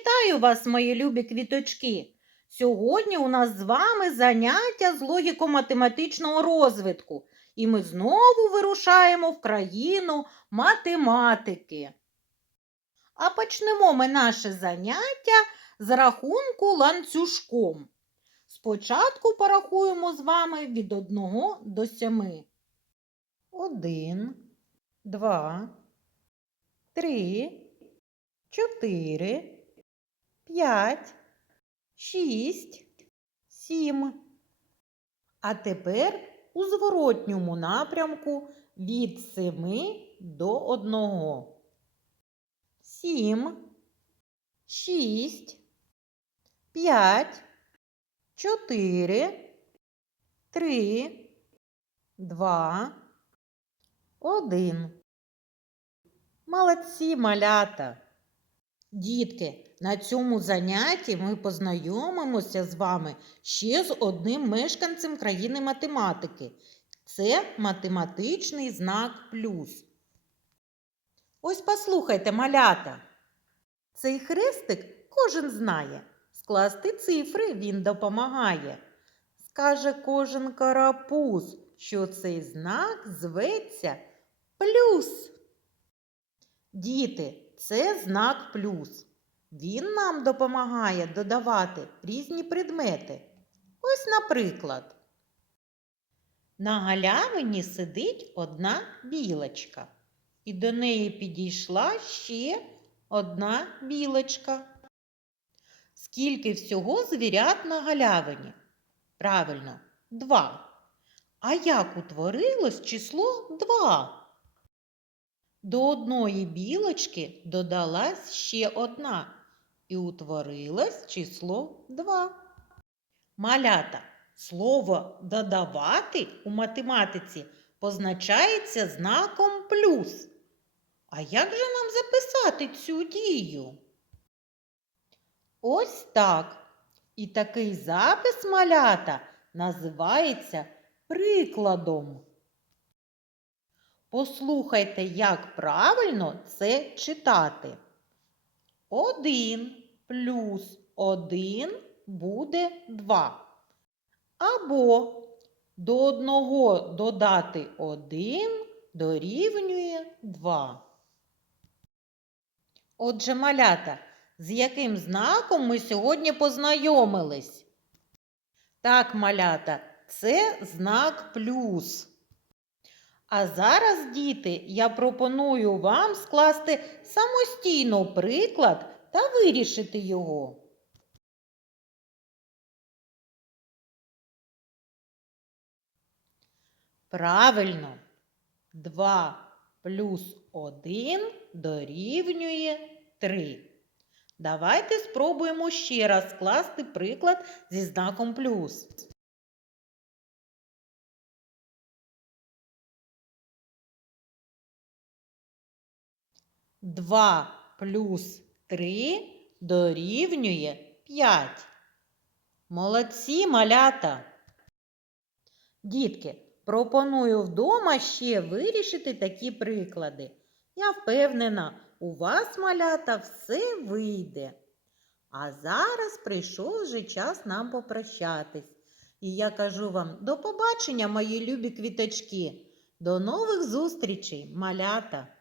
Вітаю вас, мої любі квіточки! Сьогодні у нас з вами заняття з логіко-математичного розвитку, і ми знову вирушаємо в країну математики. А почнемо ми наше заняття з рахунку ланцюжком. Спочатку порахуємо з вами від 1 до 7. 1, 2, 3, 4, 5, 6, 7. А тепер у зворотньому напрямку від 7 до 1. 7, 6, 5, 4, 3, 2, 1. Молодці, малята! Дітки, на цьому занятті ми познайомимося з вами ще з одним мешканцем країни математики. Це математичний знак плюс. Ось послухайте, малята. Цей хрестик кожен знає. Скласти цифри він допомагає. Скаже кожен карапуз, що цей знак зветься плюс. Діти, це знак плюс. Він нам допомагає додавати різні предмети. Ось, наприклад, на галявині сидить одна білочка, і до неї підійшла ще одна білочка. Скільки всього звірят на галявині? Правильно, два. А як утворилось число два? До одної білочки додалась ще одна і утворилось число 2. Малята, слово додавати у математиці позначається знаком плюс. А як же нам записати цю дію? Ось так. І такий запис малята називається прикладом. Послухайте, як правильно це читати. Один плюс один буде два. Або до одного додати один дорівнює два. Отже, малята, з яким знаком ми сьогодні познайомились? Так, малята, це знак плюс. А зараз, діти, я пропоную вам скласти самостійно приклад та вирішити його. Правильно, 2 плюс 1 дорівнює 3. Давайте спробуємо ще раз скласти приклад зі знаком плюс. 2 плюс 3 дорівнює 5. Молодці малята. Дітки, пропоную вдома ще вирішити такі приклади. Я впевнена, у вас, малята, все вийде. А зараз прийшов вже час нам попрощатись. І я кажу вам до побачення, мої любі квіточки. До нових зустрічей, малята!